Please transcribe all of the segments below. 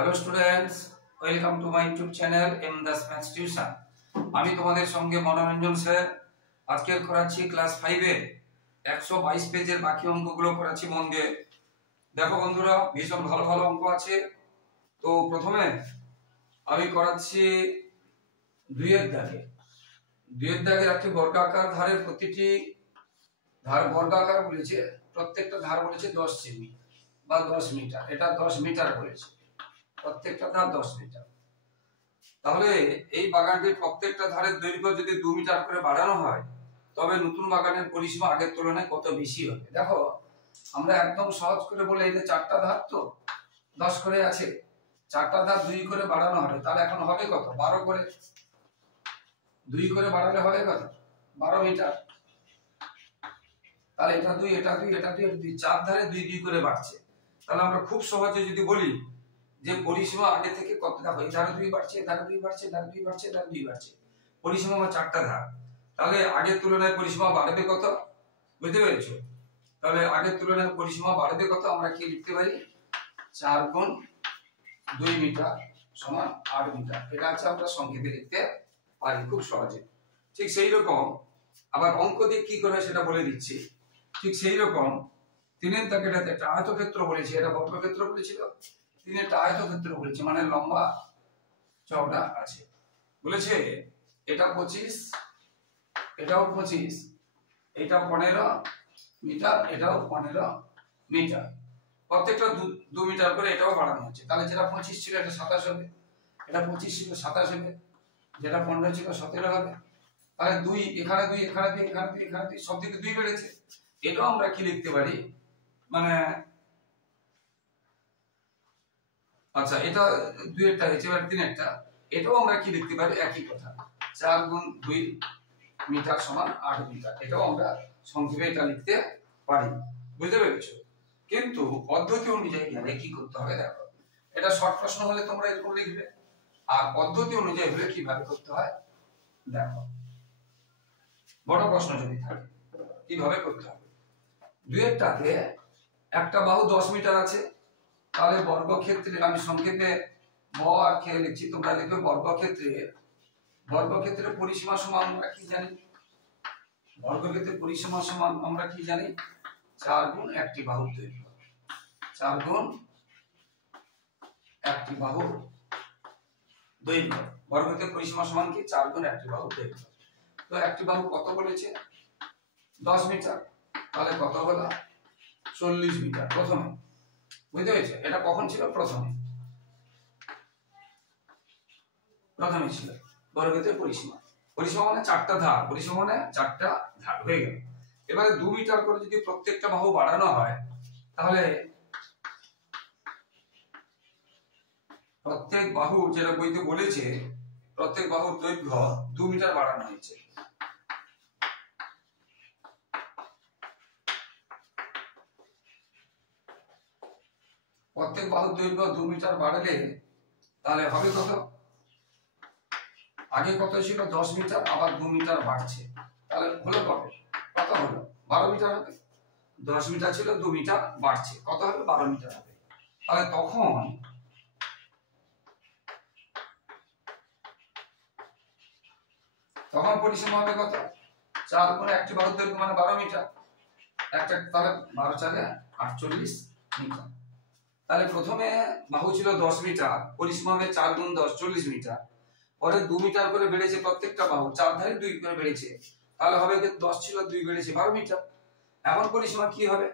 Hello students, welcome to my YouTube channel M Das maths tuition. আমি তোমাদের সঙ্গে মনোরঞ্জন sir. আজকে করাচ্ছি ক্লাস 5 এর 122 পেজের বাকি অঙ্কগুলো করাচ্ছি মন দিয়ে। দেখো বন্ধুরা, ভীষণ ভালো ভালো অঙ্ক আছে। তো প্রথমে আমি করাচ্ছি দুইয়ের দাগে একটি বর্গাকার ধারের প্রতিটি ধার বর্গাকার বলেছে, প্রত্যেকটা ধার বলেছে 10 সেমি বা 10 মিটার। এটা 10 মিটার বলেছে, প্রত্যেকটা ধার 10 মিটার। তাহলে এই বাগানটির প্রত্যেকটা ধারের দৈর্ঘ্য যদি 2 মিটার করে বাড়ানো হয়, তবে নতুন বাগানের পরিসীমা আগের তুলনায় কত বেশি হবে। দেখো, আমরা একদম সহজ করে বলে, এটা 4টা ধার তো 10 করে আছে, 4টা ধার 2 করে বাড়ানো হবে, তাহলে এখন হবে কত? 12 করে। 2 করে বাড়ালে হবে কত? 12 মিটার। তাহলে এটা 2, এটা 2, এটা 2, এটা 2, 4 ধারে 2 2 করে বাড়ছে। তাহলে আমরা খুব সহজে যদি বলি যে পরিসীমা আগে থেকে কত, দেখো এই ধারে 2 বাড়ছে, এই ধারে 2 বাড়ছে, এই ধারে 2 বাড়ছে, এই ধারে 2 বাড়ছে, পরিসীমা আমার 4টা ধার। তাহলে আগের তুলনায় পরিসীমা বাড়বে কত? বুঝতে পেরেছো? তাহলে আগের তুলনায় পরিসীমা বাড়বে কত? আমরা কি লিখতে পারি? 4 গুণ 2 মিটার সমান 8 মিটার। এটা আছে, আমরা সংক্ষেপে লিখতে পারি খুব সহজে। ঠিক সেই রকম আবার অঙ্ক দিয়ে কি করে সেটা বলে দিচ্ছি। ঠিক সেই রকম 3-এর দাগেটাতে একটা আয়তক্ষেত্র বলেছি, এটা বর্গক্ষেত্র বলেছিল, 3-একটা আয়তক্ষেত্র বলেছে, মানে লম্বা চওড়া আছে। বলেছে এটা 25, এটাও 25, এটা 15 মিটার, এটাও 15 মিটার। প্রত্যেকটা 2 মিটার করে এটাও বাড়ানো হচ্ছে। তাহলে যেটা 25 ছিল এটা 27 হবে, এটা 25 ছিল 27 হবে, যেটা 15 ছিল 17 হবে। তাহলে 2 এখানে 2, এখানে 2, এখানে 2, এখানে 2, সব দিকে 2 বেড়েছে। এটাও আমরা কি লিখতে পারি, মানে আচ্ছা, এটা 2-এরটা হয়েছে, এবার 3-একটা, এটাও আমরা কি লিখতে পারি? একই কথা, 4 গুণ 2 মিটার সমান 8 মিটার। এটাও আমরা সংক্ষেপে এটা লিখতে পারি। বুঝতে পেরেছো? কিন্তু পদ্ধতি অনুযায়ী গেলে কি করতে হবে দেখো, এটা শর্ট প্রশ্ন হলে তোমরা এরকম লিখবে, আর পদ্ধতি অনুযায়ী হলে কিভাবে করতে হয় দেখো। বড় প্রশ্ন যদি থাকে কিভাবে করতে হবে, 2-একটাতে একটা বাহু 10 মিটার আছে, তাহলে বর্গক্ষেত্রে আমি সংক্ষেপে ব আর কে লিখছি, তোমরা লিখবে বর্গক্ষেত্রের পরিসীমা সমান আমরা কি জানি? বর্গক্ষেত্রের পরিসীমা সমান আমরা কি জানি? 4 গুণ একটি বাহুর দৈর্ঘ্য। 4 গুণ একটি বাহুর দৈর্ঘ্য। বর্গক্ষেত্রের পরিসীমা সমান কি? 4 গুণ একটি বাহুর দৈর্ঘ্য। তো একটি বাহু কত বলেছে? 10 মিটার। তাহলে কত হলো? 40 মিটার প্রথমে। বুঝতে পেরেছো? এটা কখন ছিল? প্রথমে ছিল বর্গক্ষেত্রের পরিসীমা। পরিসীমা মানে 4টা ধার, পরিসীমা মানে 4টা ধার হয়ে গেল। এবারে 2 মিটার করে যদি প্রত্যেকটা বাহু বাড়ানো হয়, তাহলে প্রত্যেক বাহু, যেটা বইতে বলেছে, প্রত্যেক বাহুর দৈর্ঘ্য 2 মিটার বাড়ানো হয়েছে। প্রত্যেক বাহুর দৈর্ঘ্য 2 মিটার বাড়ালে তাহলে হবে কত? আগে কত ছিল? 10 মিটার, আবার 2 মিটার বাড়ছে, তাহলে হলো কত হলো? 12 মিটার হবে। 10 মিটার ছিল, 2 মিটার বাড়ছে, কত হবে? 12 মিটার হবে। তাহলে তখন পরিসীমা হবে কত? 4 গুণ একটি বাহুর দৈর্ঘ্য মানে 12 মিটার, একটা, তাহলে 12 4 48 মিটার। তাহলে প্রথমে বাহু ছিল 10 মিটার, পরিসীমা হবে 4 গুণ 10 40 মিটার। পরে 2 মিটার করে বেড়েছে প্রত্যেকটা বাহু, 4 ধারে 2 করে বেড়েছে, তাহলে হবে যে 10 ছিল 2 বেড়েছে 12 মিটার। এখন পরিসীমা কি হবে?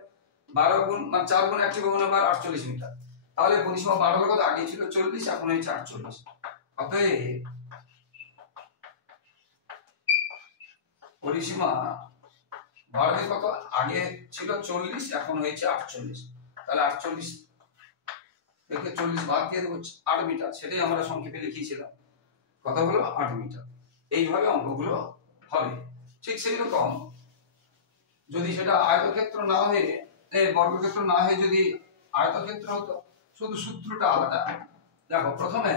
12 গুণ মানে 4 গুণ একটি বাহু মানে 48 মিটার। তাহলে পরিসীমা বাড়ার কথা, আগে ছিল 40, এখন হয়েছে 48। অতএব পরিসীমা বাড়বে কত? আগে ছিল 40, এখন হয়েছে 48। তাহলে 48 থেকে 40 বাদ দিয়ে দেবো, 8 মিটার। সেটাই আমরা সংক্ষেপে লিখিয়েছিলাম, কথা হলো 8 মিটার। এইভাবে অঙ্কগুলো হবে। ঠিক সেই রকম যদি সেটা আয়তক্ষেত্র না হয়ে, বর্গক্ষেত্র না হয়ে যদি আয়তক্ষেত্র হতো, শুধু সূত্রটা আলাদা। দেখো, প্রথমে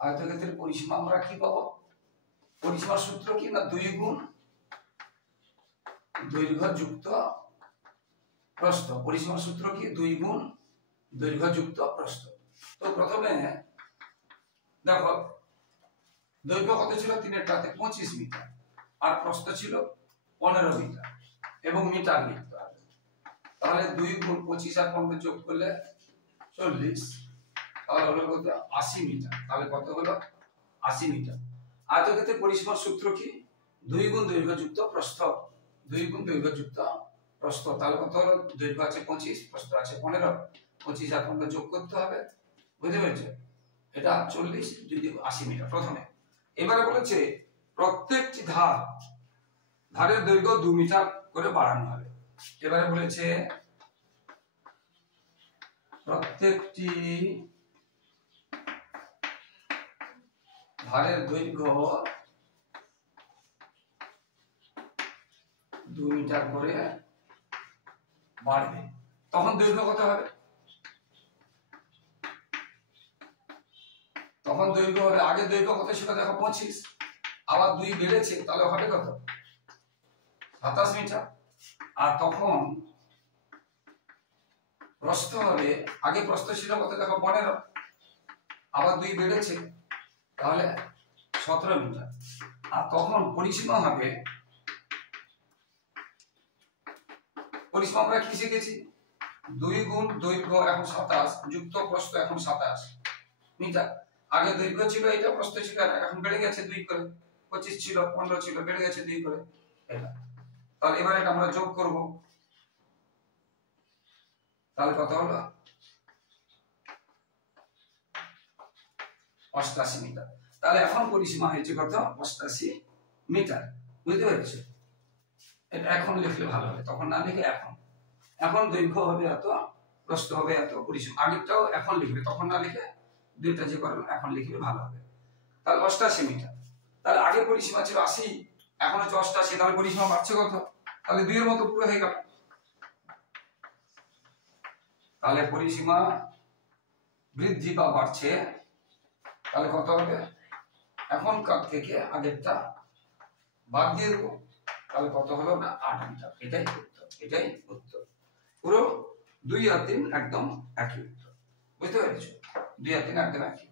আয়তক্ষেত্রের পরিসীমা আমরা কি পাবো? পরিসীমার সূত্র কি না 2 গুণ দৈর্ঘ্য যুক্ত প্রস্থ। পরিসীমার সূত্র কি 2 গুণ দৈর্ঘ্য যুক্ত প্রস্থ। তো প্রথমে দেখো দৈর্ঘ্য কত ছিল 3টাতে 25 মিটার আর প্রস্থ ছিল 15 মিটার এবং মিটার লিখতে হবে। তাহলে 2 গুণ 25 আর 15 যোগ করলে 40, তাহলে হলো কত 80 মিটার। তাহলে কত হলো 80 মিটার। আয়তক্ষেত্রের পরিসীমার সূত্র কি 2 গুণ দৈর্ঘ্য যুক্ত প্রস্থ। 2 গুণ দৈর্ঘ্য যুক্ত প্রস্থ। তাহলে কত হলো দৈর্ঘ্য আছে 25, প্রস্থ আছে 15, 25 আর 15 যোগ করতে হবে। বুঝতে পেরেছো? এটা 40, 2 দিয়ে 80 মিটার প্রথমে। এবারে বলেছে প্রত্যেকটি ধারের দৈর্ঘ্য 2 মিটার করে বাড়ানো হবে। এবারে বলেছে প্রত্যেকটি ধারের দৈর্ঘ্য 2 মিটার করে বাড়বে। তখন দৈর্ঘ্য কত হবে? তখন দৈর্ঘ্য হবে, আগে দৈর্ঘ্য কত ছিল দেখো 25, আবার 2 বেড়েছে, তাহলে হবে কত 27 মিটার। আর তখন প্রস্থ হবে, আগে প্রস্থ ছিল কত দেখো 15, আবার 2 বেড়েছে, তাহলে 17 মিটার। আর তখন পরিসীমা হবে, পরিসীমা আমরা কি শিখেছি 2 গুণ দৈর্ঘ্য এখন 27 যুক্ত প্রস্থ এখন 27 মিটার। আগে দৈর্ঘ্য ছিল এটা, প্রস্থ ছিল এখন বেড়ে গেছে 2 করে, 25 ছিল 15 ছিল বেড়ে গেছে 2 করে এটা। তাহলে এবারে এটা আমরা যোগ করব, তাহলে কত হলো 88 মিটার। তাহলে এখন পরিসীমা হয়েছে কত 88 মিটার। বুঝতে পেরেছো? এটা এখন লিখলে ভালো হবে, তখন না লিখে এখন। এখন দৈর্ঘ্য হবে এত, প্রস্থ হবে এত, পরিসীমা আগেরটাও এখন লিখবে, তখন না লিখে দুইটা যে করবে এখন লিখলে ভালো হবে। তাহলে 88 মিটার। তাহলে আগে পরিসীমা ছিল 80, এখন হচ্ছে 88, তাহলে পরিসীমা বাড়ছে কত? তাহলে 2 এর মতো পুরো হয়ে গেল। তাহলে পরিসীমা বৃদ্ধি বা বাড়ছে, তাহলে কত হবে? এখনকার থেকে আগেরটা বাদ দিয়ে দেবো, তাহলে কত হলো না 8 মিটার। এটাই উত্তর, এটাই উত্তর। পুরো 2 আর 3 একদম একই উত্তর। বুঝতে পেরেছো? 2 আর 3 একদম একই।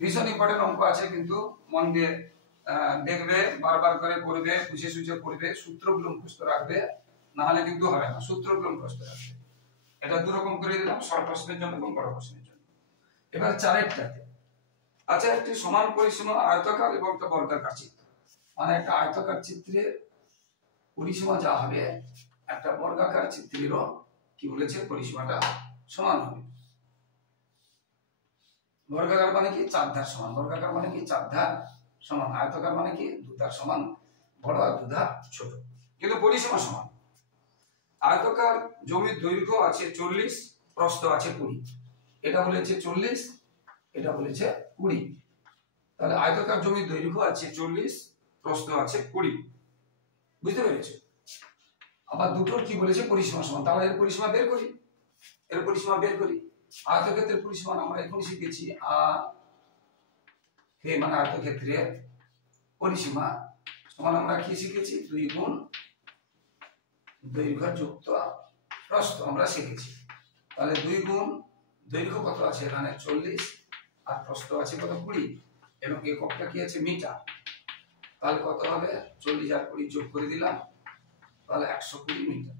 ভীষণ ইম্পর্টেন্ট অঙ্ক আছে, কিন্তু মন দিয়ে দেখবে, বারবার করে পড়বে, বুঝে সুঝে পড়বে, সূত্রগুলো মুখস্থ রাখবে, না হলে কিন্তু হবে না। সূত্রগুলো মুখস্থ রাখবে। এটা দু রকম করে দিলাম, শর্ট প্রশ্নের জন্য এবং বড় প্রশ্নের জন্য। এবার 4টাতে আচ্ছা, একটি সমান পরিসীমা আয়তাকার এবং একটা বর্গাকার চিত্র, মানে একটা আয়তাকার চিত্রের পরিসীমা যা হবে একটা বর্গাকার চিত্রেরও কি বলেছে পরিসীমাটা সমান হবে। বর্গাকার মানে কি 4 ধার সমান, বর্গাকার মানে কি 4 ধার সমান, আয়তাকার মানে কি 2 ধার সমান বড় আর 2 ধার ছোট, কিন্তু পরিসীমা সমান। আয়তাকার জমির দৈর্ঘ্য আছে 40, প্রস্থ আছে 20। এটা বলেছে 40, এটা বলেছে 20। তাহলে আয়তাকার জমির দৈর্ঘ্য আছে 40, প্রস্থ আছে 20। বুঝতে পেরেছো? আবার দুটোর কি বলেছে পরিসীমা সমান। তাহলে এর পরিসীমা বের করি, এর পরিসীমা বের করি। আয়তক্ষেত্রের পরিসীমা আমরা এখন শিখেছি মানে আয়তক্ষেত্রের পরিসীমা সমান আমরা কি শিখেছি 2 গুণ দৈর্ঘ্য যুক্ত প্রস্থ আমরা শিখেছি। তাহলে 2 গুণ দৈর্ঘ্য কত আছে এখানে 40 আর প্রস্থ আছে কত 20 এবং এককটা কি আছে মিটার। তাহলে কত হবে 40 আর 20 যোগ করে দিলাম, তাহলে 120 মিটার।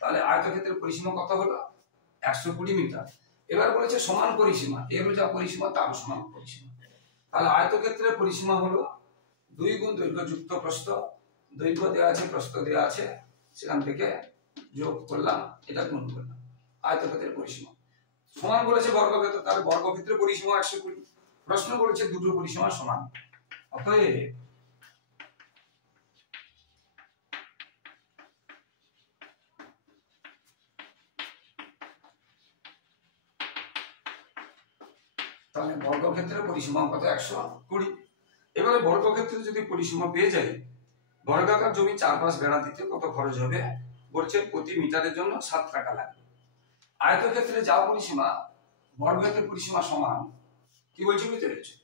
তাহলে আয়তক্ষেত্রের পরিসীমা কত হলো 120 মিটার। এবার বলেছে সমান পরিসীমা, এর যা পরিসীমা তার সমান পরিসীমা। তাহলে আয়তক্ষেত্রের পরিসীমা হলো 2 গুণ দৈর্ঘ্য যুক্ত প্রস্থ। দৈর্ঘ্য দেওয়া আছে, প্রস্থ দেওয়া আছে, সেখান থেকে যোগ করলাম, এটা গুণ করলাম। আয়তক্ষেত্রের পরিসীমা সমান বলেছে বর্গক্ষেত্র, তাহলে বর্গক্ষেত্রের পরিসীমা 120। প্রশ্ন বলেছে দুটো পরিসীমা সমান, অতএব তাহলে বর্গক্ষেত্রের পরিসীমা কত 120। এবারে বর্গক্ষেত্রে যদি পরিসীমা পেয়ে যাই, বর্গাকার জমি 4 পাশ বেড়া দিতে কত খরচ হবে? বলছে প্রতি মিটারের জন্য 7 টাকা লাগবে। আয়তক্ষেত্রে যা পরিসীমা বর্গক্ষেত্রের পরিসীমা সমান, কি বলছে বুঝতে পেরেছো?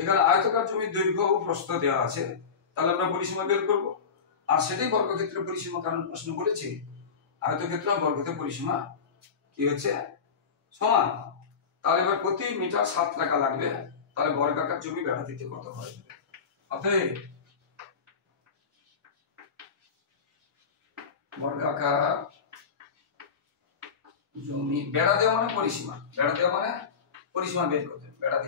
এখানে আয়তাকার জমির দৈর্ঘ্য ও প্রস্থ দেওয়া আছে, তাহলে আমরা পরিসীমা বের করব। আর সেটাই বর্গক্ষেত্রের পরিসীমা, কারণ প্রশ্ন বলেছে আয়তক্ষেত্র আর বর্গক্ষেত্রের পরিসীমা কি হচ্ছে সমান। তাহলে এবার প্রতি মিটার 7 টাকা লাগবে, তাহলে বর্গাকার জমি বেড়া দিতে কত খরচ হবে? অতএব বর্গাকার জমি বেড়া দেওয়া মানে পরিসীমা, বেড়া দেওয়া মানে পরিসীমা বের করতে, বেড়া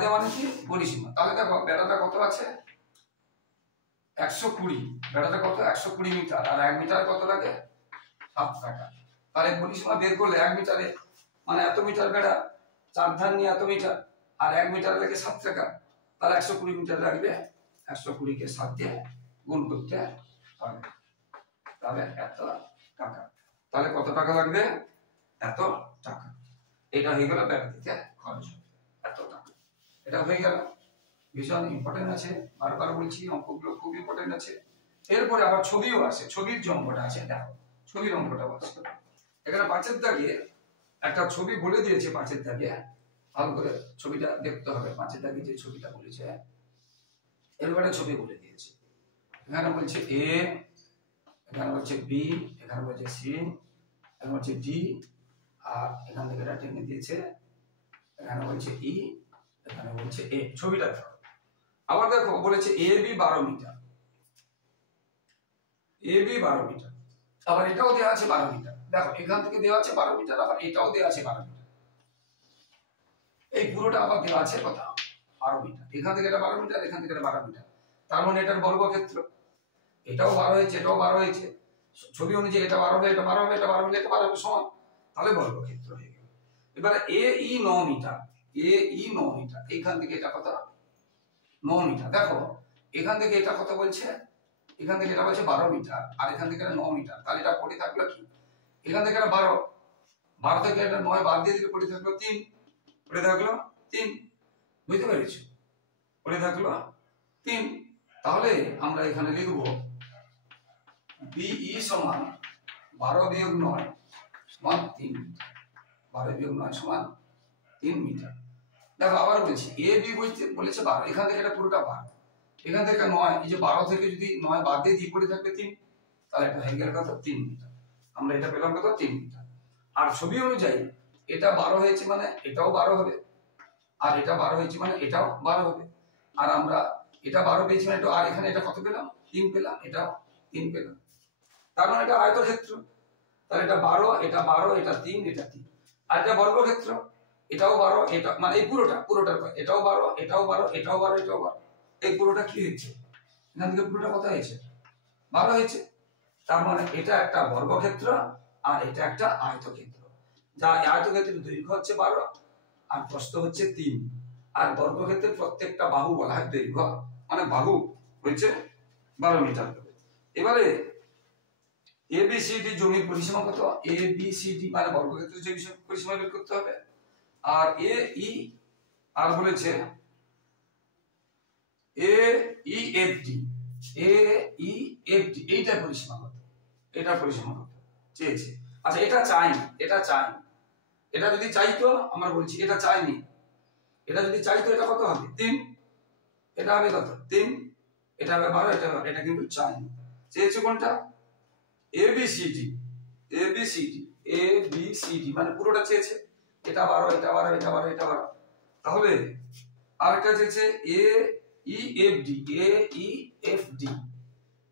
দেওয়া মানে কি পরিসীমা। তাহলে দেখো বেড়াটা কত আছে 120, বেড়াটা কত 120 মিটার, আর 1 মিটার কত লাগে 7 টাকা। তাহলে পরিসীমা বের করলে 1 মিটারে মানে এত মিটার বেড়া, 4 ধার নিয়ে এত মিটার, আর 1 মিটার লাগে 7 টাকা, তাহলে 120 মিটার লাগবে, 120 কে 7 দিয়ে গুণ করতে হবে, তাহলে এত টাকা। তাহলে কত টাকা লাগবে? এত টাকা। এটা হয়ে গেল বেড়া দিতে খরচ এত টাকা। এটা হয়ে গেল, ভীষণ ইম্পর্টেন্ট আছে, বারবার বলছি অঙ্কগুলো খুব ইম্পর্টেন্ট আছে। এরপরে আবার ছবিও আছে, ছবির যে অঙ্কটা আছে দেখো, ছবির অঙ্কটা বাস করো। এখানে 5 দাগে একটা ছবি বলে দিয়েছে, 5 দাগে ভালো করে ছবিটা দেখতে হবে। 5 দাগে যে ছবিটা বলেছে এরপরে ছবি বলে দিয়েছে। এখানে বলছে এ, এখানে বলছে বি, এখানে বলছে সি, এখানে বলছে ডি, আর এখান থেকে এটা টেনে দিয়েছে, এখানে বলছে ই, এখানে বলছে এ। ছবিটা দেখো। আবার দেখো বলেছে A B 12 metre, A B 12 metre, আবার এটাও দেওয়া আছে 12 মিটার। দেখো এখান থেকে দেওয়া আছে 12 মিটার, আবার এটাও দেওয়া আছে 12 মিটার, এই পুরোটা আবার দেওয়া আছে কত 12 মিটার। এখান থেকে এটা 12 মিটার, এখান থেকে এটা 12 মিটার, তার মানে এটার বর্গক্ষেত্র। এটাও 12 হয়েছে, এটাও 12 হয়েছে, ছবি অনুযায়ী এটা 12 হবে, এটা 12 হবে, এটা 12 হবে, এটা 12 হবে, সমান, তাহলে বর্গক্ষেত্র হয়ে গেল। এবারে এ ই 9 মিটার, এ ই 9 মিটার, এখান থেকে এটা কত 9 মিটার। দেখো এখান থেকে এটা কত বলছে, এখান থেকে এটা বলছে 12 মিটার, আর এখান থেকে এটা 9 মিটার, তাহলে এটা পড়ে থাকলো কি, এখান থেকে এটা 12, 12 থেকে এটা 9 বাদ দিয়ে দিলে পড়ে থাকলো 3, পড়ে থাকলো 3, বুঝতে পেরেছো, পড়ে থাকলো 3। তাহলে আমরা এখানে লিখব বিই সমান 12 বিয়োগ 9 সমান 3 মিটার, 12 বিয়োগ 9 সমান 3 মিটার। দেখো আবার বলছি এ বি বলেছে 12, এখান থেকে এটা পুরোটা 12, এখান থেকে 9, এই যে 12 থেকে যদি 9 বাদ দিয়ে দিয়ে পড়ে থাকবে 3, তাহলে এটা হয়ে গেল কত 3 মিটার। আমরা এটা পেলাম কত 3 মিটার। আর ছবি অনুযায়ী এটা 12 হয়েছে মানে এটাও 12 হবে, আর এটা 12 হয়েছে মানে এটাও 12 হবে, আর আমরা এটা 12 পেয়েছি মানে এটা, আর এখানে এটা কত পেলাম 3 পেলাম, এটা 3 পেলাম, তার মানে এটা আয়তক্ষেত্র। তাহলে এটা 12, এটা 12, এটা 3, এটা 3, আর এটা বর্গক্ষেত্র, এটাও 12, এটা মানে এই পুরোটার এটাও 12, এটাও 12, এটাও 12, এটাও 12, এই পুরোটা কি হয়েছে, এখান থেকে পুরোটা কত হয়েছে 12 হয়েছে। তার মানে এটা একটা বর্গক্ষেত্র আর এটা একটা আয়তক্ষেত্র, যা আয়তক্ষেত্রের দৈর্ঘ্য হচ্ছে 12 আর প্রস্থ হচ্ছে 3, আর বর্গক্ষেত্রের প্রত্যেকটা বাহু বলা হয় দৈর্ঘ্য, মানে বাহু হচ্ছে 12 মিটার। এবারে এবিসিডি জমির পরিসীমা কত, এবিসিডি মানে বর্গক্ষেত্রের জমির পরিসীমা বের করতে হবে। আর এ ই, আর বলেছে এ ই এফ ডি, এ ই এফ ডি এইটার পরিসীমা কত, এটার পরিসীমা কত চেয়েছে। আচ্ছা এটা চাইনি, এটা চাইনি, এটা যদি চাইতো আমরা বলছি এটা চাইনি, এটা যদি চাইতো এটা কত হবে 3, এটা হবে কত 3, এটা হবে 12, এটা কিন্তু চাইনি, চেয়েছে কোনটা এবিসিডি, এবিসিডি, এবিসিডি মানে পুরোটা চেয়েছে, এটা 12, এটা 12, এটা 12, এটা 12। তাহলে আরেকটা চেয়েছে এ ই এফ ডি, এ ই এফ ডি,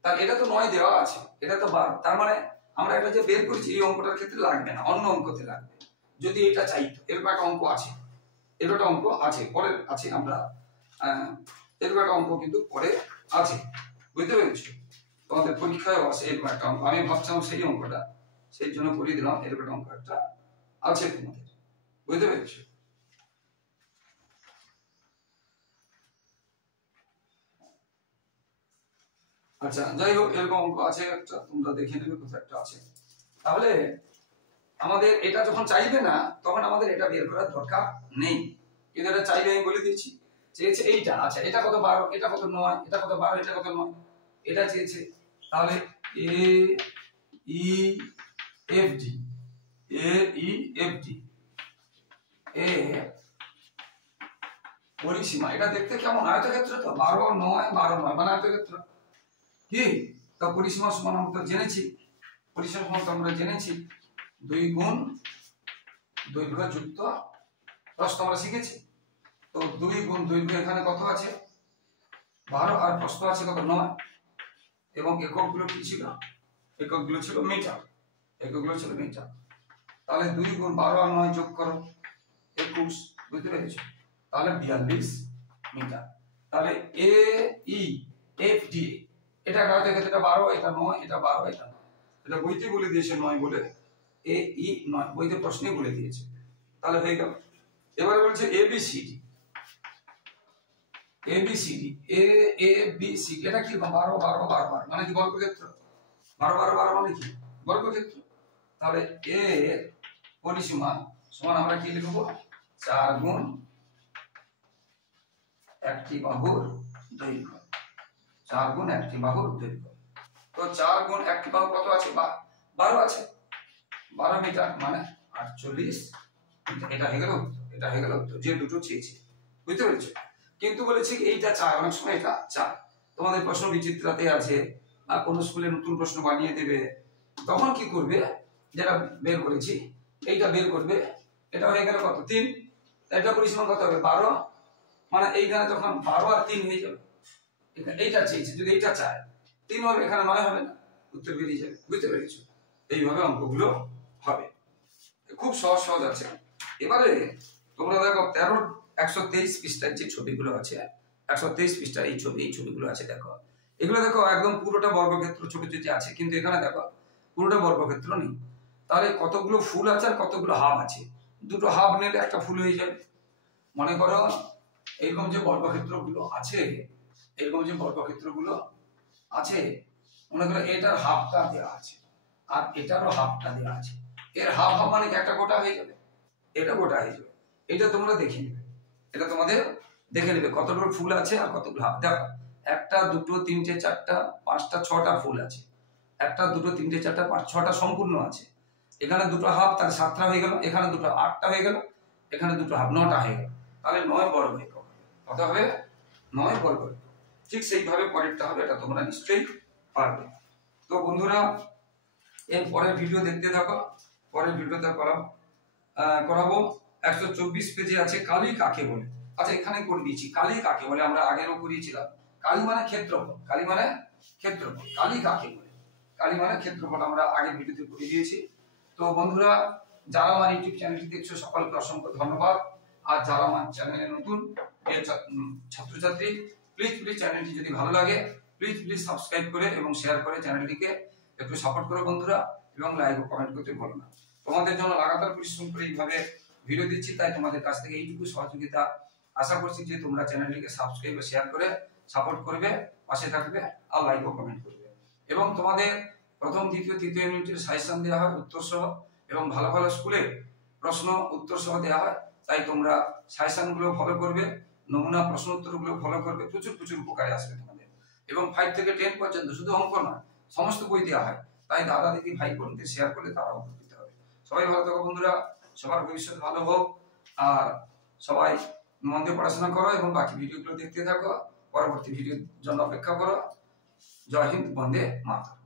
তার এটা তো 9 দেওয়া আছে, এটা তো 12, তার মানে আমরা এটা যে বের করেছি এই অঙ্কটার ক্ষেত্রে লাগবে না, অন্য অঙ্কতে লাগবে। যদি এটা চাইতো, এরকম একটা অঙ্ক আছে, এরকম একটা অঙ্ক আছে পরে আছে, আমরা এরকম একটা অঙ্ক কিন্তু পরে আছে, বুঝতে পেরেছো, তোমাদের পরীক্ষায় আছে এরকম একটা অঙ্ক। আমি ভাবছিলাম সেই অঙ্কটা, সেই জন্য করিয়ে দিলাম, এরকম একটা অঙ্ক একটা আছে তোমাদের, বুঝতে পেরেছো। আচ্ছা যাই হোক এরকম অঙ্ক আছে একটা, তোমরা দেখে নেবে কোথায় একটা আছে। তাহলে আমাদের এটা যখন চাইবে না তখন আমাদের এটা বের করার দরকার নেই, কিন্তু এটা চাইবে আমি বলে দিচ্ছি, চেয়েছে এইটা, আচ্ছা এটা কত 12, এটা কত 9, এটা কত 12, এটা কত 9, এটা চেয়েছে। তাহলে এ ই এফ ডি, এ ই এফ ডি, এ পরিসীমা এটা দেখতে কেমন আয়তক্ষেত্র, তো 12 9 12 9 মানে আয়তক্ষেত্র কি। তো পরিসীমা সমান আমরা তো জেনেছি, পরিসীমা সমান আমরা জেনেছি 2 গুণ দৈর্ঘ্য যুক্ত প্রস্থ আমরা শিখেছি। তো 2 গুণ দৈর্ঘ্য এখানে কত আছে 12 আর প্রস্থ আছে কত 9 এবং এককগুলো কি ছিল, এককগুলো ছিল মিটার, এককগুলো ছিল মিটার। তাহলে 2 গুণ 12 আর 9 যোগ করো 21, বুঝতে পেরেছো, তাহলে 42 মিটার। তাহলে এ ই এফ ডি এটা কাটে গেছে, এটা 12 এটা 9 এটা 12 এটা 9, এটা বইতে বলে দিয়েছে 9 বলে, এ ই 9 বইতে প্রশ্নে বলে দিয়েছে। তাহলে হয়ে গেল। এবারে বলছে A B C D, A B C D A A B C এটা কি 12 12 12 মানে কি বর্গক্ষেত্র, 12 12 12 মানে কি বর্গক্ষেত্র। তাহলে এ পরিসীমা সমান আমরা কি লিখব 4 গুণ একটি বাহুর দৈর্ঘ্য, 4 গুণ একটি বাহুর দৈর্ঘ্য। তো 4 গুণ একটি বাহু কত আছে 12 আছে, 12 মিটার মানে 48 মিটার। এটা হয়ে গেল উত্তর, এটা হয়ে গেল উত্তর যে দুটো চেয়েছি, বুঝতে পেরেছো। কিন্তু বলেছি এইটা চায়, অনেক সময় এটা চায়। তোমাদের প্রশ্ন বিচিত্রাতে আছে বা কোন স্কুলে নতুন প্রশ্ন বানিয়ে দেবে, তখন কি করবে, যেটা বের করেছি এইটা বের করবে, এটা হয়ে গেল কত 3, এটা পরিসীমা কত হবে 12 মানে এইখানে তখন 12 আর 3 হয়ে যাবে। এইটা চেয়েছে, যদি এইটা চায় 3 হবে, এখানে 9 হবে না, উত্তর বেরিয়ে যাবে, বুঝতে পেরেছো। এইভাবে অঙ্কগুলো হবে, খুব সহজ সহজ আছে। এবারে তোমরা দেখো 123 পৃষ্ঠার যে ছবিগুলো আছে, 123 পৃষ্ঠার এই ছবিগুলো আছে দেখো, এগুলো দেখো একদম পুরোটা বর্গক্ষেত্র ছোট ছোট আছে, কিন্তু এখানে দেখো পুরোটা বর্গক্ষেত্র নেই। তাহলে কতগুলো ফুল আছে আর কতগুলো হাফ আছে, দুটো হাফ নিলে একটা ফুল হয়ে যাবে। মনে করো এরকম যে বর্গক্ষেত্রগুলো আছে, এরকম যে বর্গক্ষেত্রগুলো আছে, মনে করো এটার হাফটা দেওয়া আছে আর এটারও হাফটা দেওয়া আছে, এর হাফ হাফ মানে একটা গোটা হয়ে যাবে, এটা গোটা হয়ে যাবে। এটা তোমরা দেখে নেবে, এটা তোমাদের দেখে নেবে কতগুলো ফুল আছে আর কতগুলো হাফ। দেখো 1 2 3 4 5 6টা ফুল আছে, 1 2 3 4 5 6টা সম্পূর্ণ আছে, এখানে দুটো হাফ, তাহলে 7টা হয়ে গেল, এখানে দুটো 8টা হয়ে গেল, এখানে দুটো হাফ 9টা হয়ে গেল, তাহলে 9 বর্গ একক কত হবে 9 বর্গ একক। ঠিক সেইভাবে পরেরটা হবে, এটা তোমরা নিশ্চয়ই পারবে। তো বন্ধুরা এর পরের ভিডিও দেখতে থাকো, পরের ভিডিওতে করাবো 124 পেজে আছে কালি কাকে বলে। আচ্ছা এখানে করে দিয়েছি কালি কাকে বলে, আমরা আগেরও করিয়েছিলাম। কালি মানে ক্ষেত্রফল, কালি মানে ক্ষেত্রফল, কালি কাকে বলে, কালি মানে ক্ষেত্রফল আমরা আগের ভিডিওতে করে দিয়েছি। তো বন্ধুরা যারা আমার ইউটিউব চ্যানেলটি দেখছো সকলকে অসংখ্য ধন্যবাদ। আর যারা আমার চ্যানেলে নতুন ছাত্রছাত্রী, প্লিজ চ্যানেলটি যদি ভালো লাগে প্লিজ সাবস্ক্রাইব করে এবং শেয়ার করে চ্যানেলটিকে একটু সাপোর্ট করো বন্ধুরা, এবং লাইক ও কমেন্ট করতে ভুলো না। তোমাদের জন্য লাগাতার পরিশ্রম করে এইভাবে ভিডিও দিচ্ছি, তাই তোমাদের কাছ থেকে এইটুকু সহযোগিতা আশা করছি যে তোমরা চ্যানেলটিকে সাবস্ক্রাইব ও শেয়ার করে সাপোর্ট করবে, পাশে থাকবে আর লাইক ও কমেন্ট করবে। এবং তোমাদের প্রথম দ্বিতীয় তৃতীয় ইউনিটের সাজেশন দেওয়া হয় উত্তর সহ, এবং ভালো ভালো স্কুলে প্রশ্ন উত্তর সহ দেওয়া হয়, তাই তোমরা সাজেশনগুলো ফলো করবে, নমুনা প্রশ্ন উত্তরগুলো ফলো করবে, প্রচুর উপকারে আসবে তোমাদের। এবং 5 থেকে 10 পর্যন্ত শুধু অঙ্ক নয় সমস্ত বই দেওয়া হয়, তাই দাদা দিদি ভাই বোনদের শেয়ার করলে তারা উপকৃত হবে। সবাই ভালো থাকো বন্ধুরা, সবার ভবিষ্যৎ ভালো হোক, আর সবাই মন দিয়ে পড়াশোনা করো এবং বাকি ভিডিওগুলো দেখতে থাকো, পরবর্তী ভিডিওর জন্য অপেক্ষা করো। জয় হিন্দ, বন্দে মাতরম।